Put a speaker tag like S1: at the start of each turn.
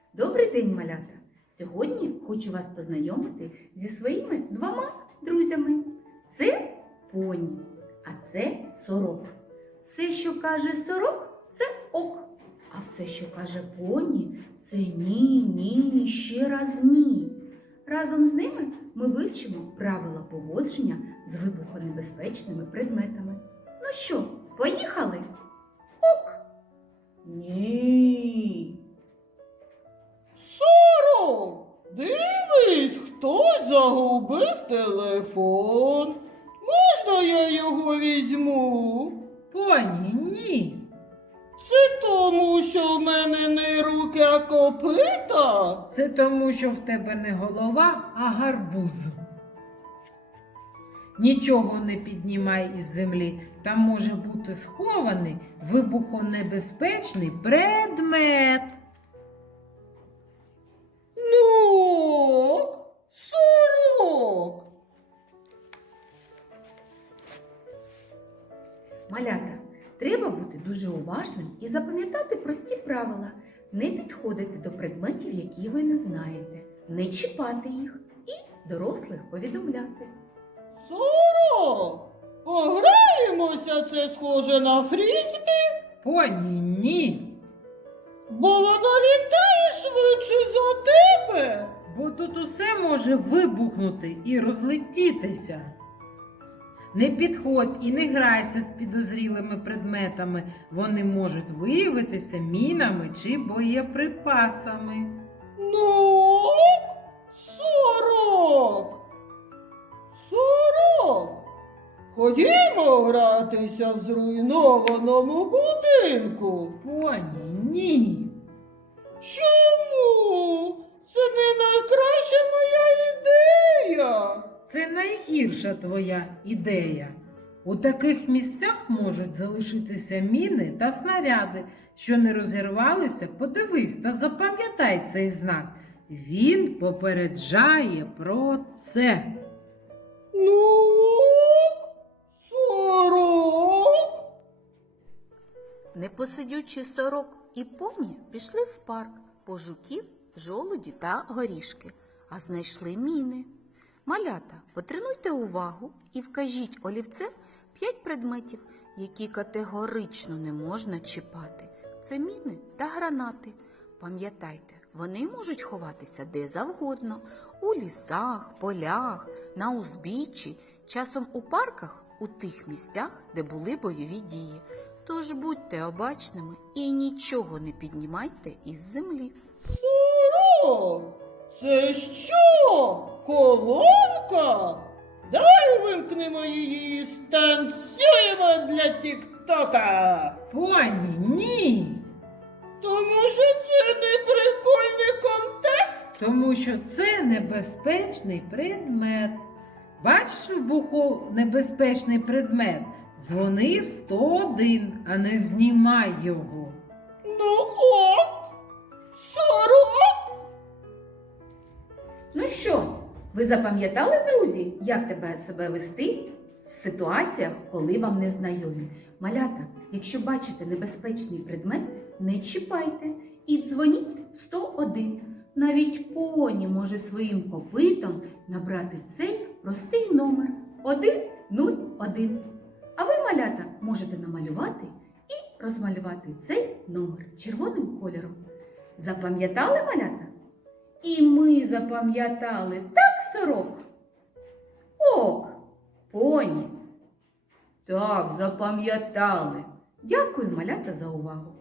S1: Добрий день, малята! Сьогодні хочу вас познайомити зі своїми двома друзями. Це поні, а це сорок. Все, що каже сорок, це ок. А все, що каже поні, це ні, ні, ще раз ні. Разом з ними ми вивчимо правила поводження з вибухонебезпечними предметами. Ну що, поїхали? Ок! Ні.
S2: Сорок, дивись, хтось загубив телефон. Можна я його візьму?
S3: Поні, ні.
S2: Це тому, що в мене не руки, а копита?
S3: Це тому, що в тебе не голова, а гарбуз. Нічого не піднімай із землі. Там може бути схований вибухонебезпечний предмет.
S2: Ну, сорок.
S1: Малята, треба бути дуже уважним і запам'ятати прості правила. Не підходити до предметів, які ви не знаєте, не чіпати їх і дорослих повідомляти.
S2: Сорок. Пограємося, це схоже на фрізбі,
S3: Поні, ні.
S2: бо воно літає швидше за тебе.
S3: Бо тут усе може вибухнути і розлетітися. Не підходь і не грайся з підозрілими предметами. Вони можуть виявитися мінами чи боєприпасами.
S2: Ну, сорок. Сорок. Ходімо гратися в зруйнованому будинку.
S3: Поні, ні.
S2: Чому? Це не найкраща моя ідея.
S3: Це найгірша твоя ідея. У таких місцях можуть залишитися міни та снаряди, що не розірвалися. Подивись та запам'ятай цей знак. Він попереджає про це.
S2: Ну, сорок.
S1: Непосидючий сорок і поні пішли в парк по жуків, жолуді та горішки, а знайшли міни. Малята, потренуйте увагу і вкажіть олівцем 5 предметів, які категорично не можна чіпати. Це міни та гранати. Пам'ятайте, вони можуть ховатися де завгодно – у лісах, полях, на узбіччі, часом у парках, у тих місцях, де були бойові дії. Тож будьте обачними і нічого не піднімайте із землі.
S2: Сорок. Це що? Колонка? Давай вимкнемо її і станцюємо для тік-тока.
S3: Поні, ні.
S2: Тому що це не прикольний контент.
S3: Тому що це небезпечний предмет. Бачиш вибухонебезпечний предмет? Дзвони в 101, а не знімай його.
S2: Ну от, сорок.
S1: Ну що, ви запам'ятали, друзі, як тебе себе вести в ситуаціях, коли вам не знайомі? Малята, якщо бачите небезпечний предмет, не чіпайте і дзвоніть в 101. Навіть поні може своїм копитом набрати цей простий номер 101. А ви, малята, можете намалювати і розмалювати цей номер червоним кольором. Запам'ятали, малята? І ми запам'ятали, так, сорок? Ок, поні. Так, запам'ятали. Дякую, малята, за увагу.